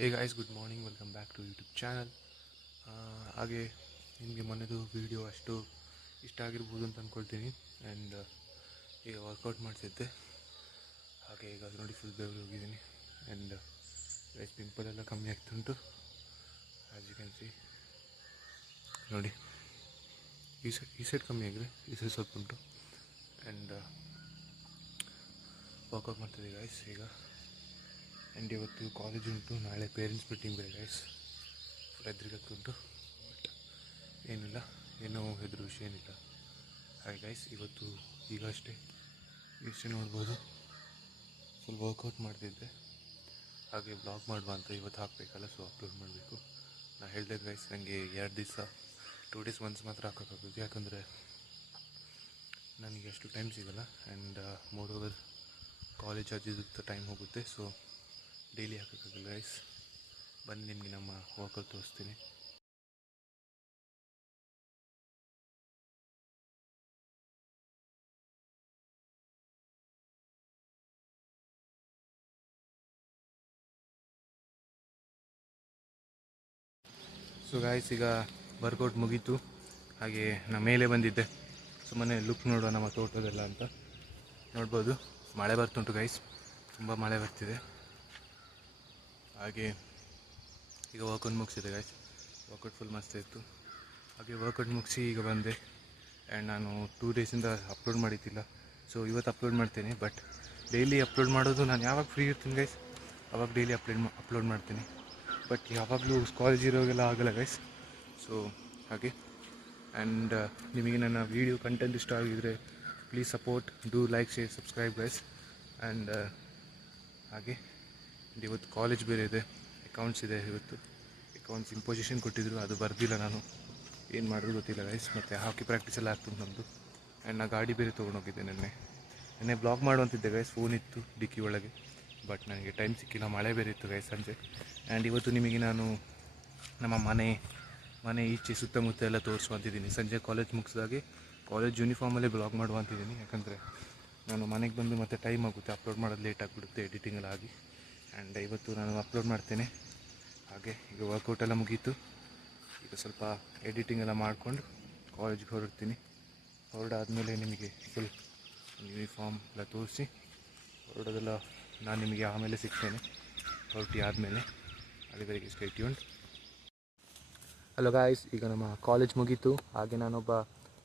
Hey guys, good morning. Welcome back to YouTube channel. ಹಾಗೆ ನಿಮಗೆ ಮೊನ್ನೆದು video ಅಷ್ಟು ಇಷ್ಟ ಆಗಿರ್ಬೋದು ಅಂತ ಅಂದ್ಕೊಳ್ತೀನಿ. ಆ್ಯಂಡ್ ಈಗ ವರ್ಕೌಟ್ ಮಾಡಿಸಿದ್ದೆ. ಹಾಗೆ ಈಗ ಅದು ನೋಡಿ ಫುಲ್ ಬೆವರು ಹೋಗಿದ್ದೀನಿ. ಆ್ಯಂಡ್ ರೈಸ್ ಪಿಂಪಲ್ ಎಲ್ಲ ಕಮ್ಮಿ ಆಗ್ತುಂಟು. ಆ್ಯಸ್ ಯು ಕ್ಯಾನ್ ಸಿ ನೋಡಿ, ಈ ಸೈಡ್ ಕಮ್ಮಿ ಆಗಿದೆ, ಈ ಸೈಡ್ ಸ್ವಲ್ಪ ಉಂಟು. ಆ್ಯಂಡ್ ವರ್ಕೌಟ್ ಮಾಡ್ತಿದ್ದೆ ಗೈಸ್ ಈಗ. ಆ್ಯಂಡ್ ಇವತ್ತು ಕಾಲೇಜ್ ಉಂಟು, ನಾಳೆ ಪೇರೆಂಟ್ಸ್ ಮೀಟಿಂಗ್ ಬೇರೆ ಗೈಸ್. ಫುಲ್ ಹೆದರಿಕತ್ತುಂಟು, ಬಟ್ ಏನಿಲ್ಲ, ಏನೋ ಹೆದರು ವಿಷಯ ಏನಿಲ್ಲ. ಹಾಗೆ ಗೈಸ್ ಇವತ್ತು ಈಗ ಅಷ್ಟೇ ನೋಡ್ಬೋದು, ಫುಲ್ ವರ್ಕೌಟ್ ಮಾಡ್ತಿದ್ದೆ. ಹಾಗೆ ಬ್ಲಾಗ್ ಮಾಡುವ ಅಂತ ಇವತ್ತು ಹಾಕಬೇಕಲ್ಲ, ಸೊ ಅಪ್ಲೋಡ್ ಮಾಡಬೇಕು. ನಾನು ಹೇಳಿದೆ ಗೈಸ್, ನನಗೆ 2 ದಿವಸ 2 ಡೇಸ್ ಒನ್ಸ್ ಮಾತ್ರ ಹಾಕೋಕ್ಕಾಗೋದು, ಯಾಕಂದರೆ ನನಗೆ ಅಷ್ಟು ಟೈಮ್ ಸಿಗೋಲ್ಲ. ಆ್ಯಂಡ್ ಮೋರ್ ಓವರ್ ಕಾಲೇಜ್ ಅದಿದ್ದು ಟೈಮ್ ಹೋಗುತ್ತೆ, ಸೊ ಡೈಲಿ ಹಾಕೋಕ್ಕಾಗಲ್ಲ ಗೈಸ್. ಬನ್ನಿ ನಿಮಗೆ ನಮ್ಮ ವರ್ಕೌಟ್ ತೋರಿಸ್ತೀನಿ. ಸೊ ಗೈಸ್ ಈಗ ವರ್ಕೌಟ್ ಮುಗೀತು. ಹಾಗೆ ನಾನು ಮೇಲೆ ಬಂದಿದ್ದೆ, ಸುಮ್ಮನೆ ಲುಕ್ ನೋಡುವ ನಮ್ಮ ತೋಟದೆಲ್ಲ ಅಂತ. ನೋಡ್ಬೋದು ಮಳೆ ಬರ್ತುಂಟು ಗೈಸ್, ತುಂಬ ಮಳೆ ಬರ್ತಿದೆ. ಹಾಗೆ ಈಗ ವರ್ಕೌಟ್ ಮುಗಿಸಿದೆ ಗೈಸ್, ವರ್ಕೌಟ್ ಫುಲ್ ಮಸ್ತ್ ಇತ್ತು. ಹಾಗೆ ವರ್ಕೌಟ್ ಮುಗಿಸಿ ಈಗ ಬಂದೆ. ಆ್ಯಂಡ್ ನಾನು 2 ಡೇಸಿಂದ ಅಪ್ಲೋಡ್ ಮಾಡಿದ್ದಿಲ್ಲ, ಸೊ ಇವತ್ತು ಅಪ್ಲೋಡ್ ಮಾಡ್ತೇನೆ. ಬಟ್ ಡೈಲಿ ಅಪ್ಲೋಡ್ ಮಾಡೋದು ನಾನು ಯಾವಾಗ ಫ್ರೀ ಇರ್ತೀನಿ ಗೈಸ್ ಅವಾಗ ಡೈಲಿ ಅಪ್ಲೋಡ್ ಮಾಡ್ತೀನಿ. ಬಟ್ ಯಾವಾಗಲೂ ಕಾಲೇಜ್ ಇರೋಗೆಲ್ಲ ಆಗಲ್ಲ ಗೈಸ್. ಸೊ ಹಾಗೆ. ಆ್ಯಂಡ್ ನಿಮಗೆ ನನ್ನ ವೀಡಿಯೋ ಕಂಟೆಂಟ್ ಇಷ್ಟ ಆಗಿದರೆ please support, do like, share, subscribe guys. And ಹಾಗೆ ಇವತ್ತು ಕಾಲೇಜ್ ಬೇರೆ ಇದೆ, ಅಕೌಂಟ್ಸ್ ಇದೆ. ಇವತ್ತು ಅಕೌಂಟ್ಸ್ ಇಂಪೋಸಿಷನ್ ಕೊಟ್ಟಿದ್ದರು, ಅದು ಬರೆದಿಲ್ಲ. ನಾನು ಏನು ಮಾಡೋದು ಗೊತ್ತಿಲ್ಲ ಗೈಸ್. ಮತ್ತು ಹಾಕಿ ಪ್ರಾಕ್ಟೀಸ್ ಎಲ್ಲ ಆಗ್ತದೆ ನಮ್ಮದು. ಆ್ಯಂಡ್ ನಾನು ಗಾಡಿ ಬೇರೆ ತೊಗೊಂಡೋಗಿದ್ದೆ ನೆನ್ನೆ ಬ್ಲಾಗ್ ಮಾಡುವಂತಿದ್ದೆ ಗೈಸ್. ಫೋನ್ ಇತ್ತು ಡಿಕ್ಕಿ ಒಳಗೆ, ಬಟ್ ನನಗೆ ಟೈಮ್ ಸಿಕ್ಕಿಲ್ಲ, ಮಳೆ ಬೇರೆ ಇತ್ತು ಗೈಸ್ ಸಂಜೆ. ಆ್ಯಂಡ್ ಇವತ್ತು ನಿಮಗೆ ನಾನು ನಮ್ಮ ಮನೆ ಈಚೆ ಸುತ್ತಮುತ್ತ ಎಲ್ಲ ತೋರಿಸುವಂತಿದ್ದೀನಿ. ಸಂಜೆ ಕಾಲೇಜ್ ಮುಗಿಸಿದಾಗೆ ಕಾಲೇಜ್ ಯೂನಿಫಾರ್ಮಲ್ಲೇ ಬ್ಲಾಗ್ ಮಾಡುವಂತಿದ್ದೀನಿ, ಯಾಕಂದರೆ ನಾನು ಮನೆಗೆ ಬಂದು ಮತ್ತೆ ಟೈಮ್ ಆಗುತ್ತೆ, ಅಪ್ಲೋಡ್ ಮಾಡೋದು ಲೇಟ್ ಆಗಿಬಿಡುತ್ತೆ ಎಡಿಟಿಂಗ್ ಎಲ್ಲ ಆಗಿ. ಆ್ಯಂಡ್ ಇವತ್ತು ನಾನು ಅಪ್ಲೋಡ್ ಮಾಡ್ತೇನೆ. ಹಾಗೆ ಈಗ ವರ್ಕೌಟ್ ಎಲ್ಲ ಮುಗೀತು. ಈಗ ಸ್ವಲ್ಪ ಎಡಿಟಿಂಗ್ ಎಲ್ಲ ಮಾಡಿಕೊಂಡು ಕಾಲೇಜ್ಗೆ ಹೊರಡ್ತೀನಿ. ಹೊರಡಾದಮೇಲೆ ನಿಮಗೆ ಫುಲ್ ಯೂನಿಫಾರ್ಮ್ ಎಲ್ಲ ತೋರಿಸಿ ಹೊರಡೋದೆಲ್ಲ ನಾನು ನಿಮಗೆ ಆಮೇಲೆ ಸಿಗ್ತೇನೆ, ಹೊರಟಿ ಆದಮೇಲೆ. ಅಲ್ಲಿವರೆಗೆ ಸ್ಟೇ ಟ್ಯೂನ್ಡ್. ಹಲೋ ಗಾಯ್ಸ್, ಈಗ ನಮ್ಮ ಕಾಲೇಜ್ ಮುಗೀತು. ಹಾಗೆ ನಾನೊಬ್ಬ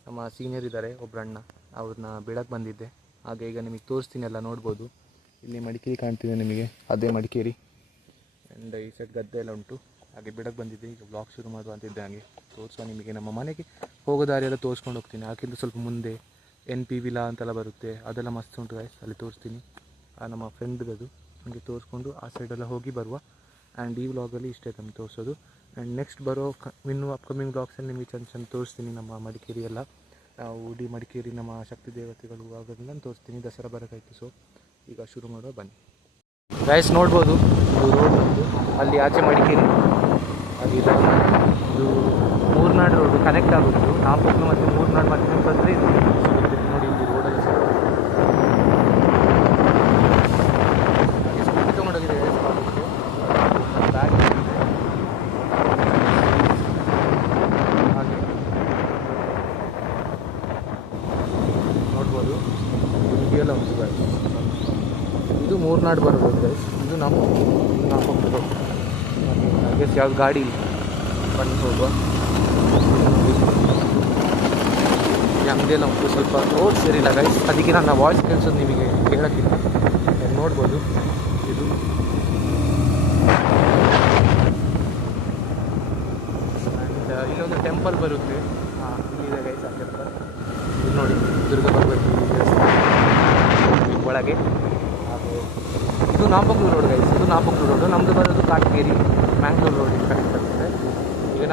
ನಮ್ಮ ಸೀನಿಯರ್ ಇದ್ದಾರೆ, ಒಬ್ಬರು ಅಣ್ಣ, ಅವ್ರನ್ನ ಬಿಡಕ್ಕೆ ಬಂದಿದ್ದೆ. ಹಾಗೆ ಈಗ ನಿಮಗೆ ತೋರಿಸ್ತೀನಿ, ಎಲ್ಲ ನೋಡ್ಬೋದು. ಇಲ್ಲಿ ಮಡಿಕೇರಿ ಕಾಣ್ತಿದೆ ನಿಮಗೆ, ಅದೇ ಮಡಿಕೇರಿ. ಆ್ಯಂಡ್ ಈ ಸೈಡ್ ಗದ್ದೆ ಎಲ್ಲ ಉಂಟು. ಹಾಗೆ ಬಿಡಕ್ಕೆ ಬಂದಿದ್ದೆ, ಈಗ ಬ್ಲಾಗ್ ಶುರು ಮಾಡುವ ಅಂತಿದ್ದೆ. ಹಾಗೆ ತೋರಿಸುವ ನಿಮಗೆ ನಮ್ಮ ಮನೆಗೆ ಹೋಗೋ ದಾರಿ ಎಲ್ಲ ತೋರಿಸ್ಕೊಂಡು ಹೋಗ್ತೀನಿ. ಯಾಕೆಂದರೆ ಸ್ವಲ್ಪ ಮುಂದೆ NP ವಿಲಾ ಅಂತೆಲ್ಲ ಬರುತ್ತೆ, ಅದೆಲ್ಲ ಮಸ್ತ್ ಉಂಟು ಗಾಯ್ಸ್, ಅಲ್ಲಿ ತೋರಿಸ್ತೀನಿ. ನಮ್ಮ ಫ್ರೆಂಡ್ದದು, ಹಾಗೆ ತೋರಿಸ್ಕೊಂಡು ಆ ಸೈಡೆಲ್ಲ ಹೋಗಿ ಬರುವ. ಆ್ಯಂಡ್ ಈ ವ್ಲಾಗಲ್ಲಿ ಇಷ್ಟೇ ನಮ್ಗೆ ತೋರಿಸೋದು. ಆ್ಯಂಡ್ ನೆಕ್ಸ್ಟ್ ಬರೋ ಇನ್ನೂ ಅಪ್ಕಮಿಂಗ್ ಬ್ಲಾಗ್ಸಲ್ಲಿ ನಿಮಗೆ ಚೆಂದ ತೋರಿಸ್ತೀನಿ ನಮ್ಮ ಮಡಿಕೇರಿ ಎಲ್ಲ. ನಾವು ಮಡಿಕೇರಿ ನಮ್ಮ ಶಕ್ತಿ ದೇವತೆಗಳು ಆಗೋದನ್ನ ನಾನು ತೋರಿಸ್ತೀನಿ. ದಸರಾ ಬರೋಕ್ಕಾಯ್ತು, ಸೊ ಈಗ ಶುರು ಮಾಡುವ ಬನ್ನಿ ಗೈಸ್. ನೋಡ್ಬೋದು ಇದು ರೋಡ್ ಬಂದು ಅಲ್ಲಿ ಆಚೆ ಮಡಿಕೇರಿ, ಅಲ್ಲಿ ಇದು ಮೂರ್ನಾಡು ರೋಡು ಕನೆಕ್ಟ್ ಆಗೋದು. ನಾಲ್ಕು ಮತ್ತು ಮೂರ್ನಾಡು ಮತ್ತೆ ಬಂದರೆ ಇದು ನೋಡಿ, ಇಲ್ಲಿ ರೋಡಲ್ಲಿ ಹಾಗೆ ಸ್ಕೂಟಿ ತೊಗೊಂಡೋಗಿದೆ ಕಾಲೇಜ್ಗೆ. ಬ್ಯಾಗ್ ಹಾಗೆ ನೋಡ್ಬೋದು, ಇದೆಲ್ಲ ಉಂಟು ಗೈಸ್. ಇದು ಮೂರ್ನಾಡು ಬರೋದು ಗೈಸ್, ಇದು ನಾಲ್ಕು ರೋಡ್. ಐ ಗೆಸ್ ಯಾವ್ದು ಗಾಡಿ ಬನ್ನಿ ಹೋಗುವ. ಅಂಗಡಿಯೆಲ್ಲ ಉಂಟು, ಸ್ವಲ್ಪ ರೋಡ್ ಸರಿಯಿಲ್ಲ ಗೈಸ್, ಅದಕ್ಕೆ ನನ್ನ ವಾಯ್ಸ್ ಕೇಳಿಸೋದು ನಿಮಗೆ ಕೇಳೋಕ್ಕಿಲ್ಲ. ನೋಡ್ಬೋದು ಇದು ಆ್ಯಂಡ್ ಇಲ್ಲೊಂದು ಟೆಂಪಲ್ ಬರುತ್ತೆ, ಇಲ್ಲಿದೆ ಗೈಸ್ ಆ ಟೆಂಪಲ್. ಇದು ನೋಡಿ, ದುರ್ಗ ಬರಬೇಕು ಒಳಗೆ. ಹಾಗೆ ಇದು ನಾಪಕ್ಲು ರೋಡ್ ಗೈಸ್, ಇದು ನಾಪಕ್ಲು ರೋಡು. ನಮ್ಮದು ಬರೋದು ಕಾಟಗೇರಿ, ಮ್ಯಾಂಗ್ಳೂರು ರೋಡಿಗೆ ಕನೆಕ್ಟ್ ಆಗ್ತದೆ. ಈಗ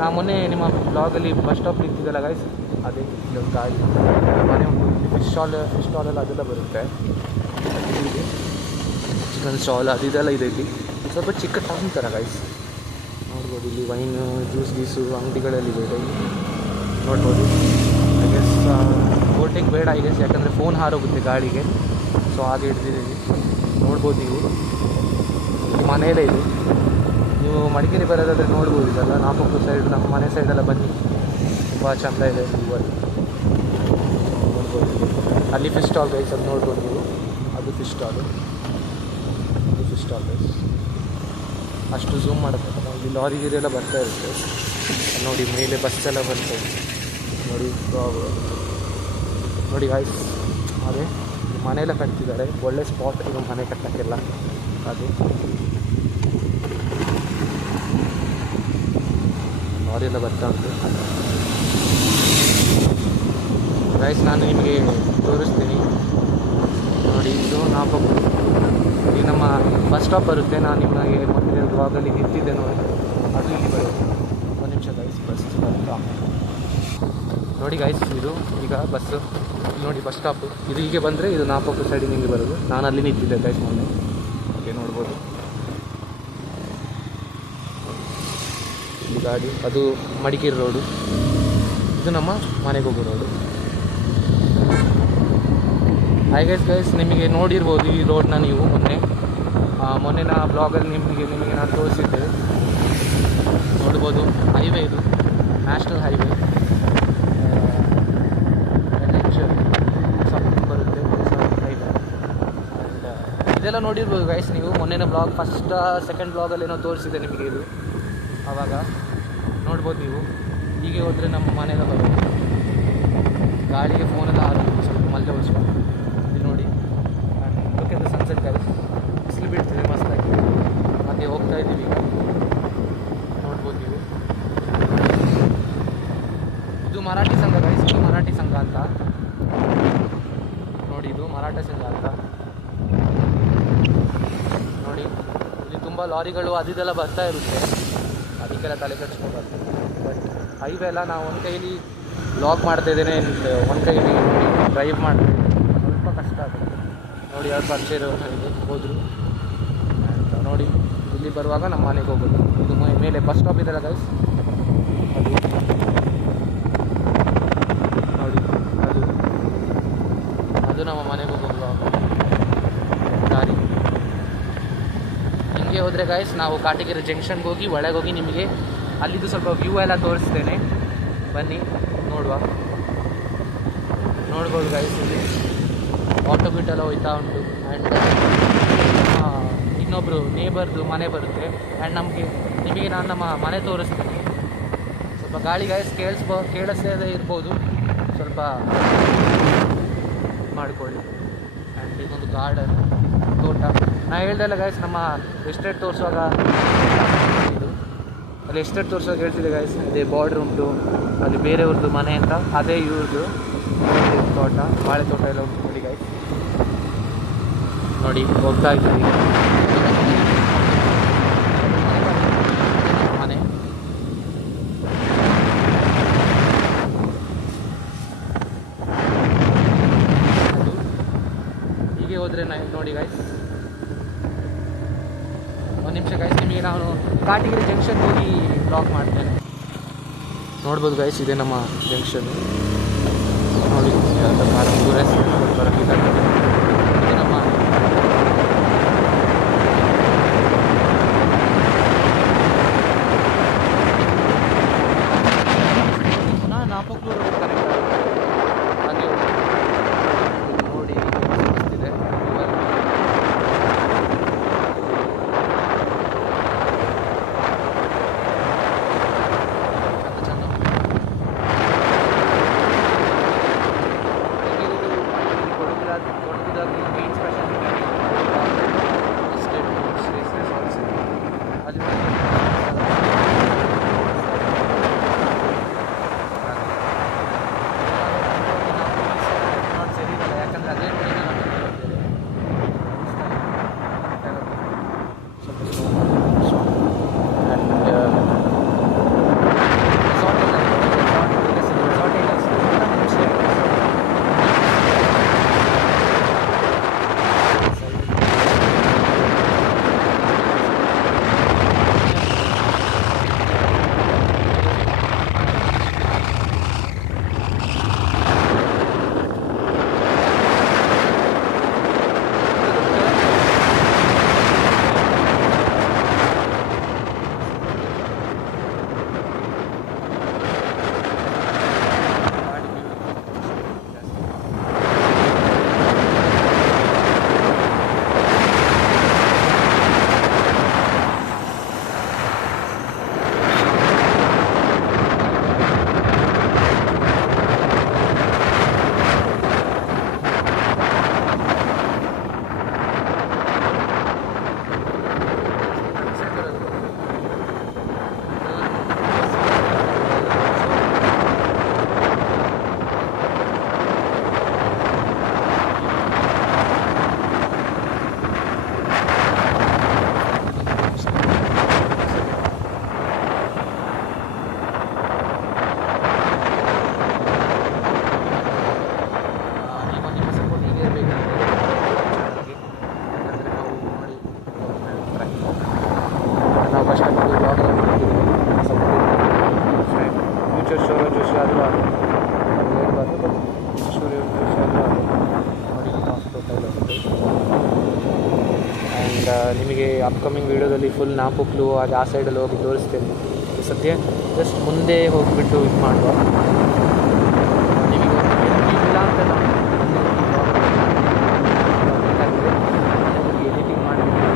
ನಾವು ಮೊನ್ನೆ ನಿಮ್ಮ ಬ್ಲಾಗಲ್ಲಿ ಬಸ್ ಸ್ಟಾಪ್ ನಿಂತಿದ್ದಲ್ಲ ಗೈಸ್, ಅದೇ ಇಲ್ಲೊಂದು ಗಾಡಿ ಮನೆ ಉಂಟು. ಫಿಶ್ ಸ್ಟಾಲೆಲ್ಲ ಅದೆಲ್ಲ ಬರುತ್ತೆ, ಇಲ್ಲಿ ಚಿಕನ್ ಸ್ಟಾಲ್ ಅದೆಲ್ಲ ಇದೆ. ಇಲ್ಲಿ ಸ್ವಲ್ಪ ಚಿಕ್ಕ ಟೌನ್ ಥರ ಗೈಸ್. ನೋಡ್ಬೋದು ಇಲ್ಲಿ ವೈನ್ ಜ್ಯೂಸು ಅಂಗಡಿಗಳಲ್ಲಿದೆ ಡೈಲಿ ನೋಡ್ಬೋದು. ಐ ಗೆಸ್ ಓವರ್ಟೇಕ್ ಬೇಡ ಐ ಗೆಸ್, ಯಾಕಂದರೆ ಫೋನ್ ಹಾರೋಗುತ್ತೆ ಗಾಳಿಗೆ, ಸೊ ಹಾಗೆ ಹಿಡ್ದಿದ್ದೀವಿ. ನೋಡ್ಬೋದು ನೀವು, ಮನೆಯಲ್ಲೇ ಇದೆ. ನೀವು ಮಡಿಕೇರಿ ಬರೋದಾದರೆ ನೋಡ್ಬೋದು ಇದೆಲ್ಲ ನಾಪಕ್ಲು ಸೈಡ್ ನಮ್ಮ ಮನೆ ಸೈಡೆಲ್ಲ ಬನ್ನಿ, ತುಂಬ ಚೆಂದ ಇದೆ ಅಲ್ಲಿ ನೋಡ್ಬೋದು. ಅಲ್ಲಿ ಫಿಶ್ ಸ್ಟಾಲ್ ಗೈಸ್, ಅದು ನೋಡ್ಬೋದು ನೀವು, ಅದು ಫಿಶ್ ಸ್ಟಾಲು, ಅದು ಫಿಶ್ ಸ್ಟಾಲ್ ಗೈಸ್. ಅಷ್ಟು ಝೂಮ್ ಮಾಡೋಕ್ಕೆ ಇಲ್ಲಿ ಲಾರಿ ಗೀರೆಲ್ಲ ಬರ್ತಾ ಇರುತ್ತೆ ನೋಡಿ, ಮೇಲೆ ಬಸ್ ಎಲ್ಲ ಬರ್ತದೆ ನೋಡಿ. ನೋಡಿ ಗಾಯ್ಸ್, ಅದೇ ಮನೆಯೆಲ್ಲ ಕಟ್ತಿದ್ದಾರೆ, ಒಳ್ಳೆ ಸ್ಪಾಟ್ ಇದು ಮನೆ ಕಟ್ಟೋಕ್ಕೆಲ್ಲ. ಅದು ಲಾರಿ ಎಲ್ಲ ಬರ್ತಾ ಉಂಟು ಗೈಸ್. ನಾನು ನಿಮಗೆ ತೋರಿಸ್ತೀನಿ ನೋಡಿ, ಇದು ನಾಪಕ್ಲು, ಈ ನಮ್ಮ ಬಸ್ ಸ್ಟಾಪ್ ಬರುತ್ತೆ. ನಾನು ನಿಮಗೆ ಮೊದಲನೇ ಬ್ಲಾಗಲ್ಲಿ ನಿಂತಿದ್ದೆ ನೋಡಿ, ಅದು ಇಲ್ಲಿ ಬರುತ್ತೆ. ಒಂದು ನಿಮಿಷ ಗೈಸ್, ಬಸ್ ಬರ್ತಾ ನೋಡಿ ಗೈಸ್. ಇದು ಈಗ ಬಸ್ಸು ನೋಡಿ, ಬಸ್ ಸ್ಟಾಪು ಇದು. ಹೀಗೆ ಬಂದರೆ ಇದು ನಾಪಕ್ಲು ಸೈಡಿಗೆ ನಿಮಗೆ ಬರೋದು. ನಾನು ಅಲ್ಲಿ ನಿಂತಿದ್ದೆ ಗೈಸ್ ಮೊನ್ನೆ, ಓಕೆ ನೋಡ್ಬೋದು ಇಲ್ಲಿ ಗಾಡಿ. ಅದು ಮಡಿಕೇರಿ ರೋಡು, ಇದು ನಮ್ಮ ಮನೆಗೆ ಹೋಗೋ ರೋಡು. ಹಾಗೆ ಗೈಸ್, ನಿಮಗೆ ನೋಡಿರ್ಬೋದು ಈ ರೋಡ್ನ ನೀವು ಮೊನ್ನೆನ ಬ್ಲಾಗಲ್ಲಿ ನಿಮಗೆ ನಾನು ತೋರಿಸಿದ್ದೆ, ನೋಡ್ಬೋದು. ಹೈವೇ ಇದು, ನ್ಯಾಷನಲ್ ಹೈವೇ ಬರುತ್ತೆ ಹೈವೇ. ಇದೆಲ್ಲ ನೋಡಿರ್ಬೋದು ಗೈಸ್ ನೀವು. ಮೊನ್ನೆನ ಬ್ಲಾಗ್ ಫಸ್ಟ್ ಸೆಕೆಂಡ್ ಬ್ಲಾಗಲ್ಲಿ ಏನೋ ತೋರಿಸಿದೆ ನಿಮಗೆ ಇದು, ಆವಾಗ ನೋಡ್ಬೋದು ನೀವು. ಹೀಗೆ ಹೋದರೆ ನಮ್ಮ ಮನೆಗೆ ಬರೋದು. ಗಾಳಿಗೆ ಫೋನೆಲ್ಲ ಆರೋಗ್ಯ ಸ್ವಲ್ಪ ಮಲ್ಲೆ ಉಳಿಸ್ಕೊಂಡು ಇಲ್ಲಿ ನೋಡಿ. ಲುಕ್ ಸನ್ಸೆಟ್ ಗೈಸ್, ಬಿಸಿಲು ಬೀಳ್ತಿದೆ ಮಸ್ತಾಗಿ. ಮತ್ತೆ ಹೋಗ್ತಾ ಇದ್ದೀವಿ ಈಗ, ನೋಡ್ಬೋದು ನೀವು. ಇದು ಮರಾಠಿ ಸಂಘ ಗೈಸ್, ಇದು ಮರಾಠಿ ಸಂಘ ಅಂತ ನೋಡಿ, ಇದು ಮರಾಠ ಸಂಘ ಅಂತ ನೋಡಿ. ಇಲ್ಲಿ ತುಂಬ ಲಾರಿಗಳು ಅದೆಲ್ಲ ಬರ್ತಾ ಇರುತ್ತೆ, ಅದಕ್ಕೆಲ್ಲ ತಲೆ ಕೆಡಿಸ್ಕೊಬಾರ್ದು. ಬಟ್ ಹೈವೇ ಎಲ್ಲ ನಾವು ಒಂದು ಕೈಲಿ ಬ್ಲಾಗ್ ಮಾಡ್ತಾಯಿದ್ದೇನೆ, ಒಂದು ಕೈಲಿ ಡ್ರೈವ್ ಮಾಡ್ತಾ ಸ್ವಲ್ಪ ಕಷ್ಟ ಆಗುತ್ತೆ ನೋಡಿ. ಯಾರು ಪರಿಚಯ ಇದೆ ಹೋದರು ಅಂತ ನೋಡಿ. ಇಲ್ಲಿ ಬರುವಾಗ ನಮ್ಮ ಮನೆಗೆ ಹೋಗೋದು. ಇದು ಮೇಲೆ ಬಸ್ ಸ್ಟಾಪ್ ಇದೆಲ್ಲ ಗೈಸ್, ಅದು ನೋಡಿ, ಅದು ನಮ್ಮ ಮನೆಗೆ ಹೋಗೋದು ದಾರಿ. ಹಿಂಗೆ ಹೋದರೆ ಗೈಸ್ ನಾವು ಕಾಟಗೆರೆ ಜಂಕ್ಷನ್ಗೆ ಹೋಗಿ ಒಳಗೆ ಹೋಗಿ ನಿಮಗೆ ಅಲ್ಲಿದ್ದು ಸ್ವಲ್ಪ ವ್ಯೂ ಎಲ್ಲ ತೋರಿಸ್ತೇನೆ, ಬನ್ನಿ ನೋಡುವ. ನೋಡ್ಬೋದು ಗೈಸ್, ಇಲ್ಲಿ ಆಟೋ ಬಿಟ್ಟೆಲ್ಲ ಹೋಯ್ತಾ ಉಂಟು. ಆ್ಯಂಡ್ ಇನ್ನೊಬ್ಬರು ನೇಬರ್ದು ಮನೆ ಬರುತ್ತೆ. ಆ್ಯಂಡ್ ನಿಮಗೆ ನಾನು ನಮ್ಮ ಮನೆ ತೋರಿಸ್ತೀನಿ. ಸ್ವಲ್ಪ ಗಾಳಿ ಗೈಸ್ ಕೇಳಿಸದೇ ಇರ್ಬೋದು, ಸ್ವಲ್ಪ ಮಾಡಿಕೊಳ್ಳಿ. ಆ್ಯಂಡ್ ಇದೊಂದು ಗಾರ್ಡನ್, ತೋಟ. ನಾನು ಹೇಳ್ದಲ್ಲ ಗೈಸ್, ನಮ್ಮ ಎಸ್ಟೇಟ್ ತೋರಿಸುವಾಗ ಇದು ಅಲ್ಲಿ ಎಸ್ಟೇಟ್ ತೋರಿಸುವಾಗ ಹೇಳ್ತಿದ್ದೆ ಗೈಸ್, ಅದೇ ಬಾರ್ಡ್ರ್ ಉಂಟು, ಅಲ್ಲಿ ಬೇರೆಯವ್ರದ್ದು ಮನೆ ಅಂತ, ಅದೇ ಇವ್ರದ್ದು ತೋಟ, ಬಾಳೆ ತೋಟ ಎಲ್ಲ ಉಂಟು ನೋಡಿ ಗೈಸ್. ನೋಡಿ ಹೋಗ್ತಾ ಇದ್ದೀವಿ ಮನೆ. ಅದು ಹೀಗೆ ಹೋದರೆ ನೋಡಿ ಗೈಸ್. ಒಂದು ನಿಮಿಷ ಗೈಸ್, ನಿಮಗೆ ನಾನು ಕಾಟಗೆರೆ ಜಂಕ್ಷನ್ ಹೋಗಿ ಬ್ಲಾಕ್ ಮಾಡ್ತೇನೆ. ನೋಡ್ಬೋದು ಗೈಸ್, ಇದೆ ನಮ್ಮ ಜಂಕ್ಷನ್ ನೋಡಿ. ಬರೋಕ್ಕಿದೆ ಇದು ನಮ್ಮ ನಾಪಕ್ಲು ಕನೆಕ್ಟ್ ಆಗುತ್ತೆ. ಹಾಗೆ ನೋಡಿ ಮಸ್ತಿದೆ. ಅಲ್ವಾ ಅದು ಹೇಳ್ಬಾರ್ದು, ಬಟ್ ಮೈಸೂರು ವಿಷಯ ಅಲ್ವಾ ಅದು ನೋಡಿ ನಮ್ಮ ಹಾಸ್ಪಿಟಲ್ ಆ್ಯಂಡ್ ನಿಮಗೆ ಅಪ್ಕಮಿಂಗ್ ವೀಡಿಯೋದಲ್ಲಿ ಫುಲ್ ನಾಪುಕ್ಲು ಅದು ಆ ಸೈಡಲ್ಲಿ ಹೋಗಿ ತೋರಿಸ್ತೇನೆ. ಸದ್ಯ ಜಸ್ಟ್ ಮುಂದೆ ಹೋಗಿಬಿಟ್ಟು ಇದು ಮಾಡುವ. ನಿಮಗೆ ಇಲ್ಲ ಅಂತ ನಾನು ಎಡಿಟಿಂಗ್ ಮಾಡಿಬಿಟ್ಟು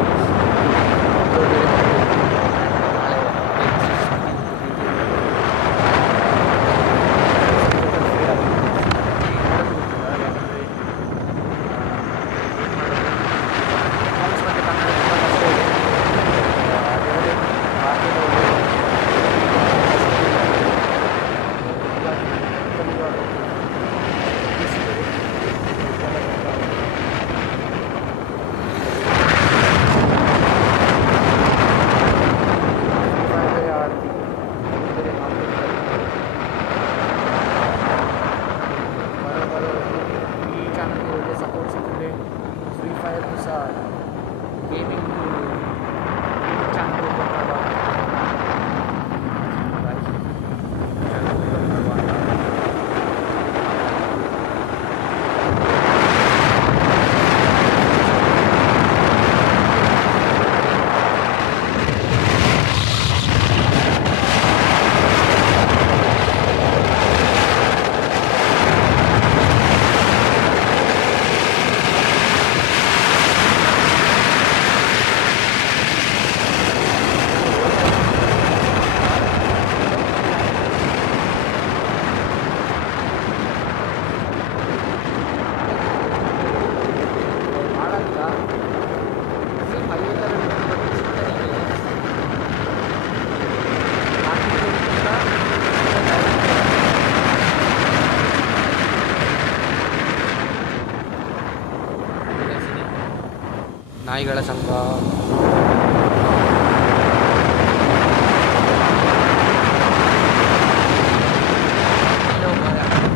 ಗೇಮಿಂಗ್ ಚಾನಲ್ ಓಪನ್ ಮಾಡುವ. ನಾಯಿಗಳ ಸಂಘ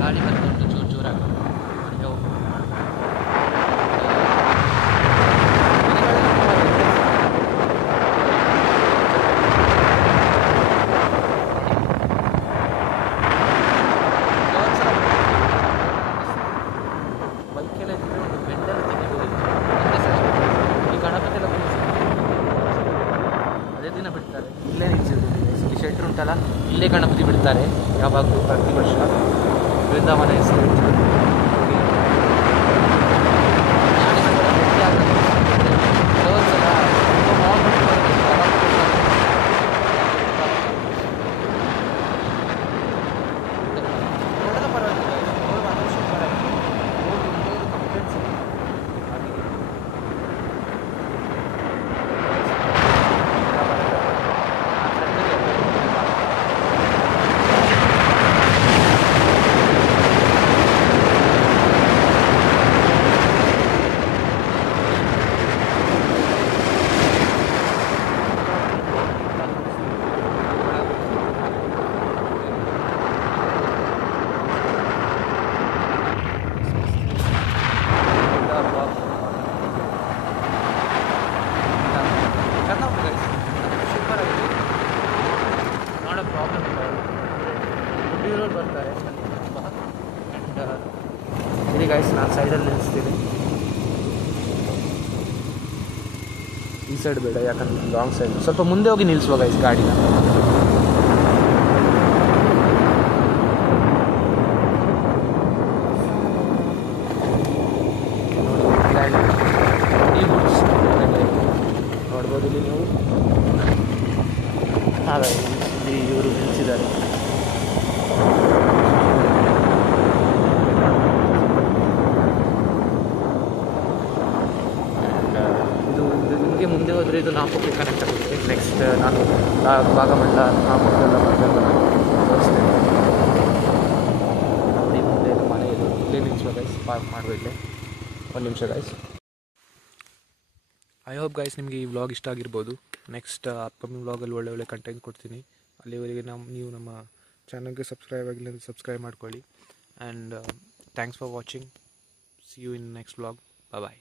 ಗಾಳಿ ಬಂದುಂಟು ಚೂರು ಚೂರಾಗಿ ಬೈಕೆಲ್ಲ ಇದ್ದರೆ ಒಂದು ಬೆಂಡಲ್ಲಿ ತೆಗಿಬೋದು. ಗಣಪತಿ ಎಲ್ಲ ಅದೇ ದಿನ ಬಿಡ್ತಾರೆ. ಇಲ್ಲೇ ನಿಲ್ಸಿರ್ಬೋದು. ಇಲ್ಲಿ ಶೆಟ್ರ್ ಉಂಟಲ್ಲ, ಇಲ್ಲೇ ಗಣಪತಿ ಬಿಡ್ತಾರೆ ಯಾವಾಗಲೂ ಪ್ರತಿ ವರ್ಷ. ಬೃಂದಾವನ ಹೆಸರು ಬರ್ತಾರೆ. ಇಲ್ಲಿ ಗೈಸ್ ನಾನು ಸೈಡಲ್ಲಿ ನಿಲ್ಲಿಸ್ತೀನಿ. ಈ ಸೈಡ್ ಬೇಡ, ಯಾಕಂದ್ರೆ ಲಾಂಗ್ ಸೈಡ್ ಸ್ವಲ್ಪ ಮುಂದೆ ಹೋಗಿ ನಿಲ್ಲಿಸುವ ಗೈಸ್ ಗಾಡಿನ. ನೋಡ್ಬೋದು ಇಲ್ಲಿ ನೀವು. ಹಾಗೆ ಇಲ್ಲಿ ಇವರು ನಿಲ್ಲಿಸಿದ್ದಾರೆ. ನಿಮಗೆ ಮುಂದೆ ಹೋದರೆ ಇದು ನಾಪುಕ್ಕೆ ಕನೆಕ್ಟ್ ಆಗುತ್ತೆ. ನೆಕ್ಸ್ಟ್ ನಾನು ಭಾಗಮಂಡಲ ನಾಪುಕ್ಕೆಲ್ಲ ಬಂದಾಗ ತೋರಿಸ್ತೇನೆ. ನೋಡಿ ಮುಂದೆ ಮನೆ ಇದೆ, ಇಲ್ಲೇ ನಿಲ್ಲಿಸುವ ಗೈಸ್, ಪಾರ್ಕ್ ಮಾಡುವ ಇಲ್ಲೇ. ಒಂದು ನಿಮಿಷ ಗೈಸ್. ಐ ಹೋಪ್ ಗೈಸ್ ನಿಮಗೆ ಈ ವ್ಲಾಗ್ ಇಷ್ಟ ಆಗಿರ್ಬೋದು. ನೆಕ್ಸ್ಟ್ ಅಪ್ಕಮಿಂಗ್ ವ್ಲಾಗಲ್ಲಿ ಒಳ್ಳೆ ಕಂಟೆಂಟ್ ಕೊಡ್ತೀನಿ. ಅಲ್ಲಿವರೆಗೆ ನೀವು ನಮ್ಮ ಚಾನಲ್ಗೆ ಸಬ್ಸ್ಕ್ರೈಬ್ ಆಗಿಲ್ಲ ಅಂದರೆ ಸಬ್ಸ್ಕ್ರೈಬ್ ಮಾಡ್ಕೊಳ್ಳಿ. And thanks for watching. See you in next vlog. Bye.